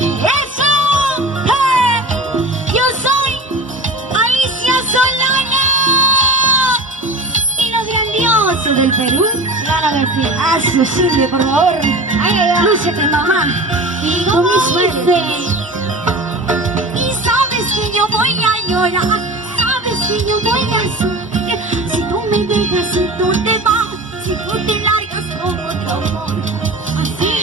¡Eso! Yo soy Alicia Solana y lo grandioso del Perú. Claro que sí. Hazlo, Silvia, por favor. Ay, ay, ay. Lúcete, mamá. Y con mis suertes. Y sabes que yo voy a llorar. Sabes que yo voy a sufrir. Si tú me dejas, si tú te vas, si tú te largas con otro amor. Así.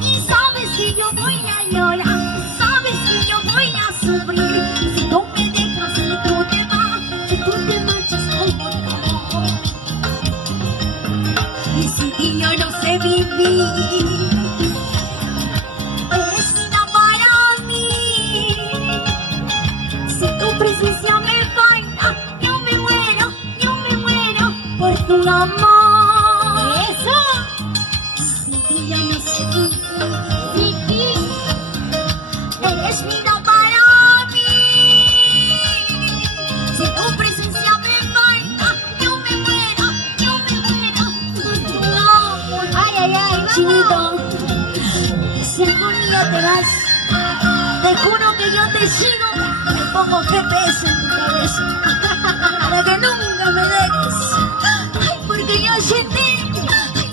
Y sabes que yo voy a llorar. Sabes que yo voy a sufrir. Si tú me dejas, si tú te vas, si tú te marchas con otro amor. Y sin ti yo no sé vivir. Eres vida para mí. Si tu presencia me falta, yo me muero por tu amor. Eso. Sin ti yo no sé vivir. Eres vida para mí. Si tu presencia me falta, yo me muero por tu amor. Ay, ay, ay, Chinito. Si algún día te vas, te juro que yo te sigo. Me pongo GPS en tu cabeza para que nunca me dejes. Ay, porque yo sin ti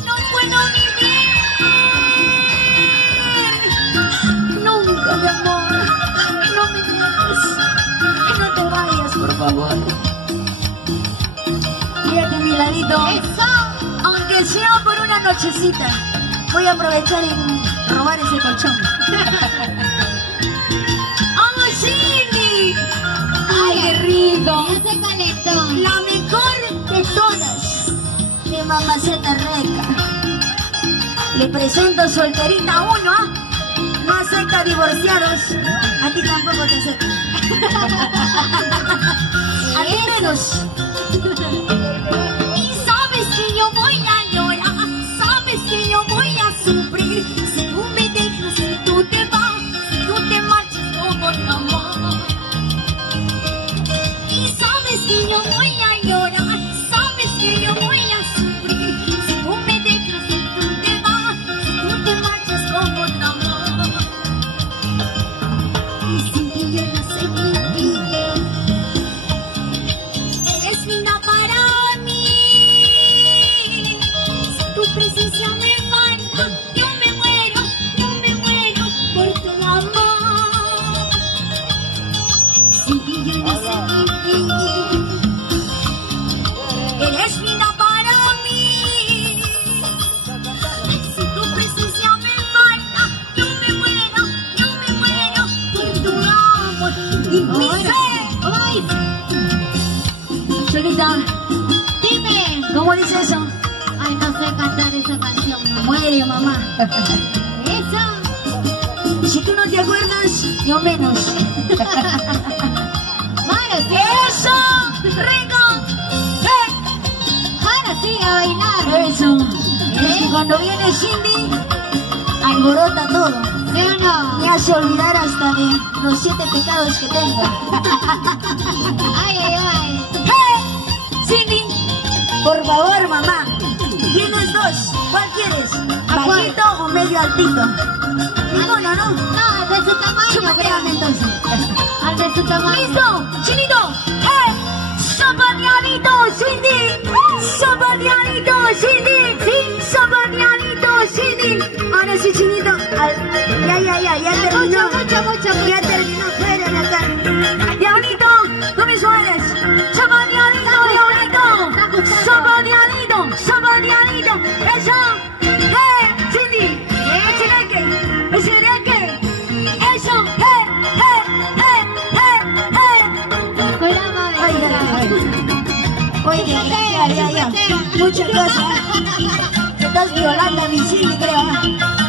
no puedo vivir. Nunca, mi amor, no me dejes. No te vayas, por favor. Quédate a mi ladito. Eso. Aunque sea por una nochecita, voy a aprovechar y robar ese colchón. ¡Vamos, Cindy! ¡Ay, qué rico! Ese calentón. La mejor de todas. De mamaceta rica. Le presento solterita 1, ¿ah? No acepta divorciados. A ti tampoco te acepto. A ti menos. Y sabes que yo voy a llorar. Sabes que yo voy a sufrir. Si tú me dejas, si tú te vas, si tú te marchas con otro amor. Y sabes que yo voy a llorar. Sabes que yo voy a sufrir. Si tú me dejas, si tú te vas, si tú te marchas con otro amor. Y sin ti yo no sé vivir. Eres vida para mí. Si tu presencia me falta, yo me muero por tu amor. Sin ti yo no sé vivir. Eres vida para mí. Si tu presencia me falta, yo me muero por tu amor. Y dice, ¡ay! Cholita, dime, ¿cómo dice eso? Ay, no sé cantar esa canción. Muere, mamá. Eso. Si tú no te acuerdas, yo menos. Ahora sí. Eso, rico. Ahora sí, a bailar. Eso. Es que cuando viene Cindy, alborota todo. ¿Sí o no? Me hace olvidar hasta de los 7 pecados que tengo. Ay, ay, ay. ¡Hey! Cindy, por favor, mamá. Tienes 2. ¿Cuál quieres? ¿Bajito o medio altito? Ninguno, ¿no? No, al de su tamaño. Chúpate, entonces. Al de su tamaño. ¿Listo? Chinito. ¡Eh! ¡Zapateadito, Cindy! ¡Zapateadito, Cindy! ¡Sí! ¡Zapateadito, Cindy! Ahora sí, Chinito. Ya terminó. Mucho. Ya terminó. Fuera de acá. Diablito, no me sueles. ¡Zapateadito, diablito! ¡Zapateadito! ¡Eso! Cindy! ¡Ese ¡eso! Oye, ya. Muchas gracias. Te estás violando a mi Cindy, creo.